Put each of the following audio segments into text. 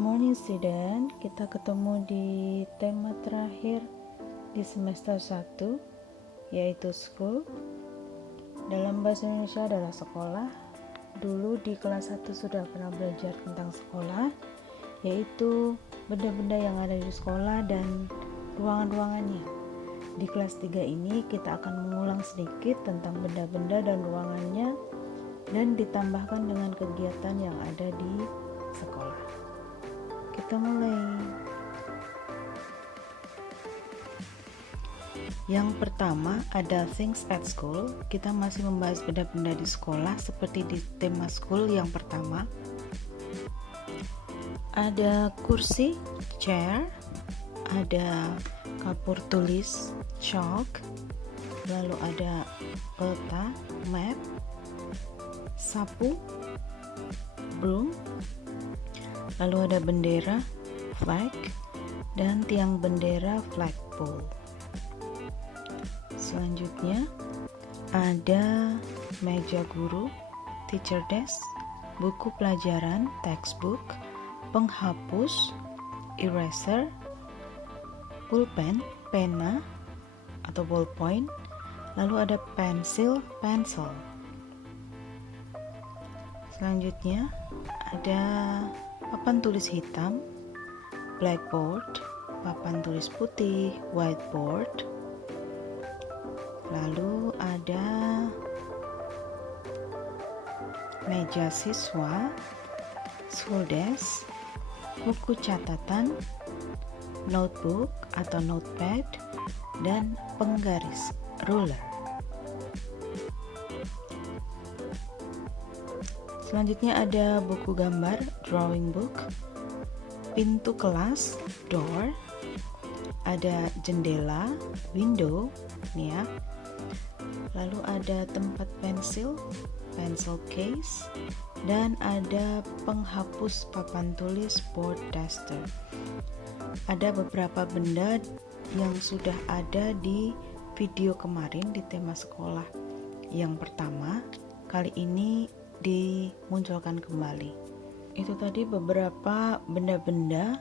morning student, kita ketemu di tema terakhir di semester 1 yaitu school. Dalam bahasa Indonesia adalah sekolah. Dulu di kelas 1 sudah pernah belajar tentang sekolah, yaitu benda-benda yang ada di sekolah dan ruangan-ruangannya. Di kelas 3 ini kita akan mengulang sedikit tentang benda-benda dan ruangannya dan ditambahkan dengan kegiatan yang ada di sekolah. Kita mulai. Yang pertama ada things at school. Kita masih membahas benda-benda di sekolah seperti di tema school yang pertama. Ada kursi, chair, ada kapur tulis, chalk, lalu ada peta, map, sapu, broom, lalu ada bendera, flag, dan tiang bendera, flagpole. Selanjutnya ada meja guru, teacher desk, buku pelajaran, textbook, penghapus, eraser, pulpen, pena atau ballpoint, lalu ada pensil, pencil. Selanjutnya ada papan tulis hitam, blackboard, papan tulis putih, whiteboard. Lalu ada meja siswa, school desk, buku catatan, notebook atau notepad, dan penggaris, ruler. Selanjutnya ada buku gambar, drawing book, pintu kelas, door, ada jendela, window, nih ya. Lalu ada tempat pensil, pencil case, dan ada penghapus papan tulis, board duster. Ada beberapa benda yang sudah ada di video kemarin di tema sekolah. Yang pertama, kali ini dimunculkan kembali. Itu tadi beberapa benda-benda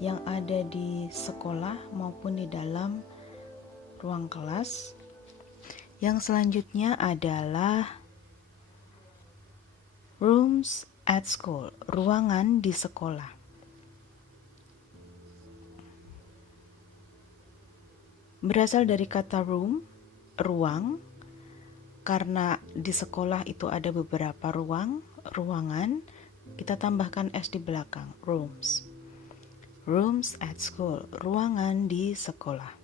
yang ada di sekolah maupun di dalam ruang kelas. Yang selanjutnya adalah rooms at school, ruangan di sekolah. Berasal dari kata room, ruang, karena di sekolah itu ada beberapa ruangan, kita tambahkan s di belakang, rooms. Rooms at school, ruangan di sekolah.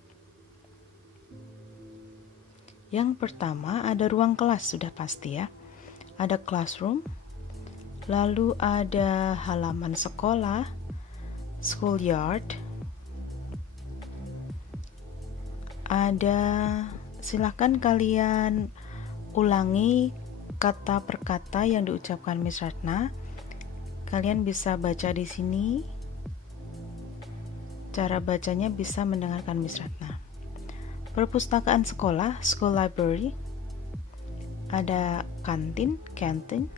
Yang pertama ada ruang kelas, sudah pasti ya. Ada classroom, lalu ada halaman sekolah, schoolyard. Silakan kalian ulangi kata per kata yang diucapkan Miss Ratna. Kalian bisa baca di sini. Cara bacanya bisa mendengarkan Miss Ratna. Perpustakaan sekolah, school library. Ada kantin, canteen.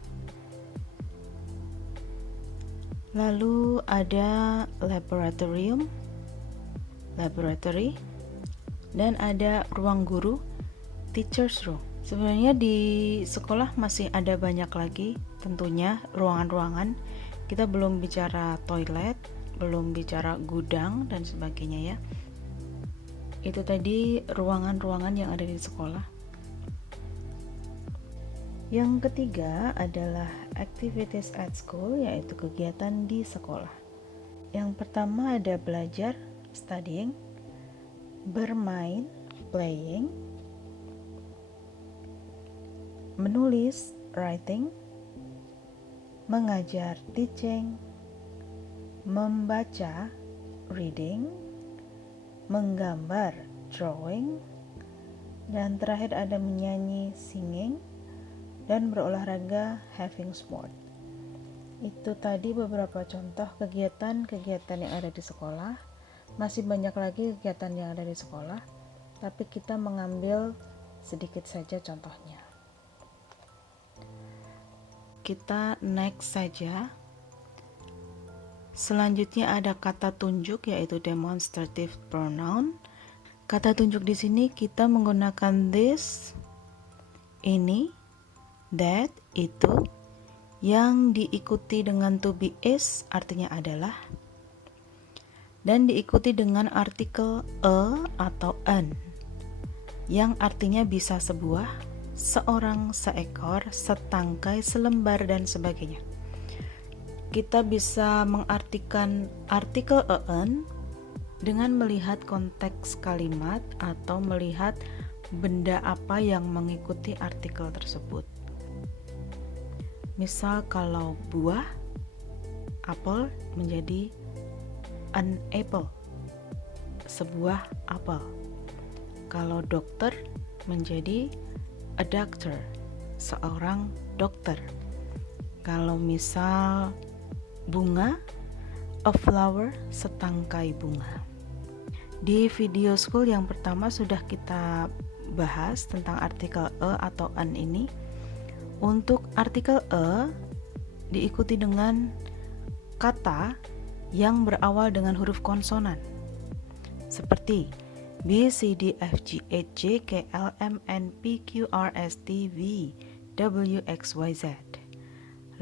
Lalu ada laboratorium, laboratory. Dan ada ruang guru, teacher's room. Sebenarnya di sekolah masih ada banyak lagi tentunya ruangan-ruangan. Kita belum bicara toilet, belum bicara gudang dan sebagainya ya. Itu tadi ruangan-ruangan yang ada di sekolah. Yang ketiga adalah activities at school, yaitu kegiatan di sekolah. Yang pertama ada belajar, studying, bermain, playing, menulis, writing, mengajar, teaching, membaca, reading, menggambar, drawing, dan terakhir ada menyanyi, singing, dan berolahraga, having sport. Itu tadi beberapa contoh kegiatan-kegiatan yang ada di sekolah. Masih banyak lagi kegiatan yang ada di sekolah, tapi kita mengambil sedikit saja contohnya. Kita next saja. Selanjutnya ada kata tunjuk yaitu demonstrative pronoun. Kata tunjuk di sini kita menggunakan this, ini, that, itu, yang diikuti dengan to be is artinya adalah, dan diikuti dengan artikel a atau an yang artinya bisa sebuah, seorang, seekor, setangkai, selembar, dan sebagainya. Kita bisa mengartikan artikel an dengan melihat konteks kalimat atau melihat benda apa yang mengikuti artikel tersebut. Misal kalau buah, apel menjadi an apple, sebuah apel. Kalau dokter menjadi a doctor, seorang dokter. Kalau misal bunga, a flower, setangkai bunga. Di video school yang pertama sudah kita bahas tentang artikel a atau an ini. Untuk artikel a diikuti dengan kata yang berawal dengan huruf konsonan. Seperti B, C, D, F, G, H, J, K, L, M, N, P, Q, R, S, T, V, W, X, Y, Z.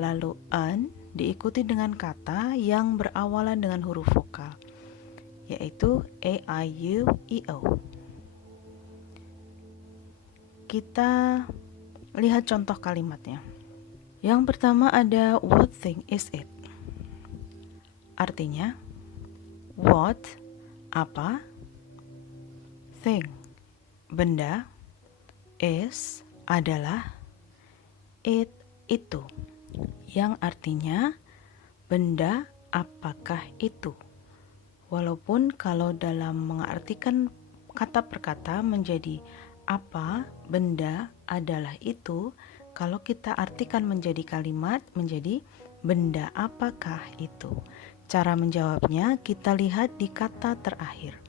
Lalu an diikuti dengan kata yang berawalan dengan huruf vokal, yaitu A, I, U, E, O. Kita lihat contoh kalimatnya. Yang pertama ada what thing is it? Artinya what, apa, thing, benda, is, adalah, it, itu, yang artinya benda apakah itu. Walaupun kalau dalam mengartikan kata per kata menjadi apa, benda, adalah itu, kalau kita artikan menjadi kalimat menjadi benda apakah itu. Cara menjawabnya kita lihat di kata terakhir.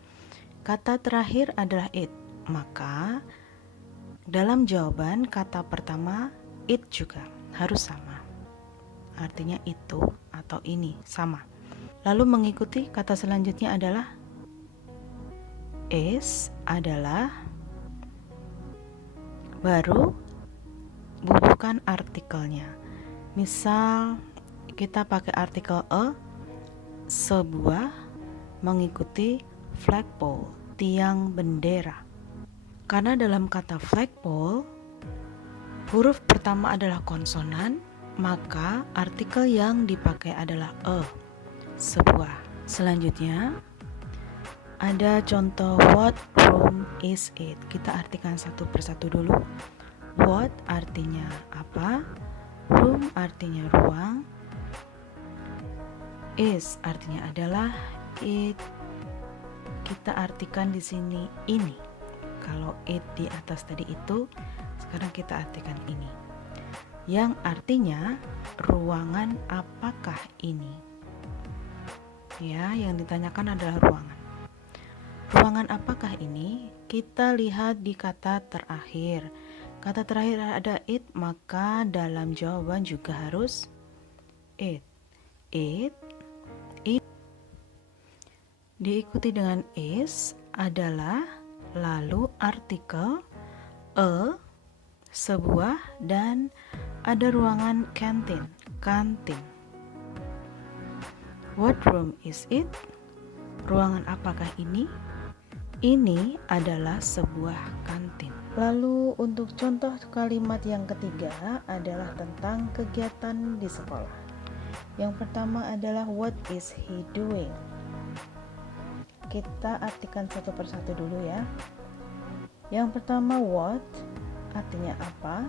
Kata terakhir adalah it, maka dalam jawaban kata pertama it juga harus sama. Artinya itu atau ini sama. Lalu mengikuti kata selanjutnya adalah is, adalah, baru bubukan artikelnya. Misal kita pakai artikel a, sebuah, mengikuti flagpole, tiang bendera. Karena dalam kata flagpole huruf pertama adalah konsonan, maka artikel yang dipakai adalah a, sebuah. Selanjutnya ada contoh what room is it. Kita artikan satu persatu dulu. What artinya apa, room artinya ruang, is artinya adalah, it kita artikan di sini ini. Kalau it di atas tadi itu, sekarang kita artikan ini, yang artinya ruangan apakah ini. Ya, yang ditanyakan adalah ruangan. Ruangan apakah ini? Kita lihat di kata terakhir. Kata terakhir ada it, maka dalam jawaban juga harus it. It diikuti dengan is, adalah, lalu artikel a, sebuah, dan ada ruangan kantin, kantin. What room is it? Ruangan apakah ini? Ini adalah sebuah kantin. Lalu untuk contoh kalimat yang ketiga adalah tentang kegiatan di sekolah. Yang pertama adalah what is he doing? Kita artikan satu persatu dulu ya. Yang pertama what artinya apa,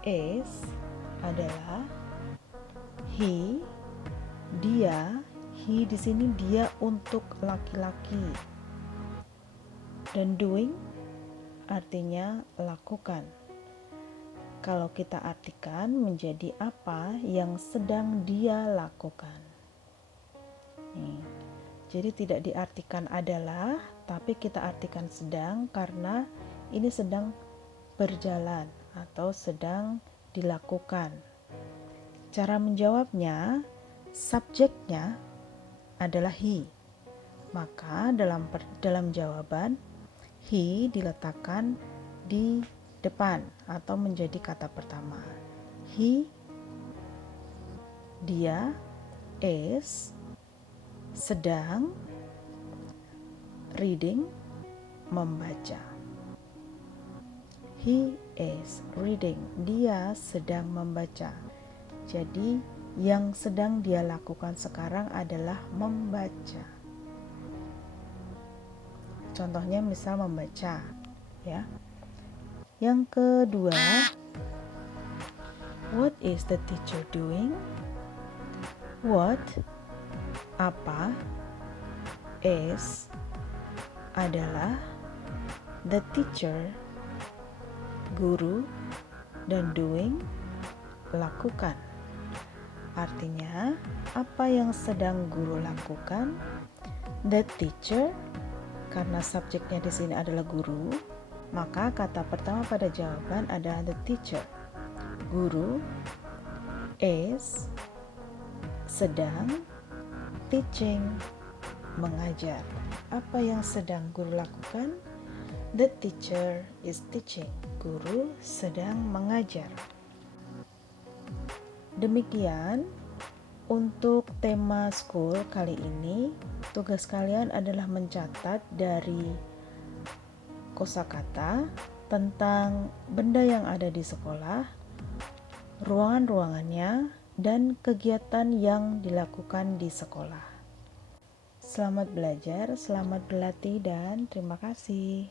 is adalah, he dia, he di sini dia untuk laki-laki, dan doing artinya lakukan. Kalau kita artikan menjadi apa yang sedang dia lakukan. Nih. Jadi tidak diartikan adalah, tapi kita artikan sedang karena ini sedang berjalan atau sedang dilakukan. Cara menjawabnya, subjeknya adalah he. Maka dalam jawaban he diletakkan di depan atau menjadi kata pertama. He, dia, is, sedang, reading, membaca. He is reading, dia sedang membaca. Jadi yang sedang dia lakukan sekarang adalah membaca. Contohnya misal membaca, ya. Yang kedua, what is the teacher doing? What, apa, is, adalah, the teacher, guru, dan doing, lakukan. Artinya, apa yang sedang guru lakukan? The teacher, karena subjeknya di sini adalah guru, maka kata pertama pada jawaban adalah the teacher. Guru is sedang teaching, mengajar. Apa yang sedang guru lakukan? The teacher is teaching. Guru sedang mengajar. Demikian untuk tema school kali ini. Tugas kalian adalah mencatat dari kosakata tentang benda yang ada di sekolah, ruangan-ruangannya, dan kegiatan yang dilakukan di sekolah. Selamat belajar, selamat berlatih, dan terima kasih.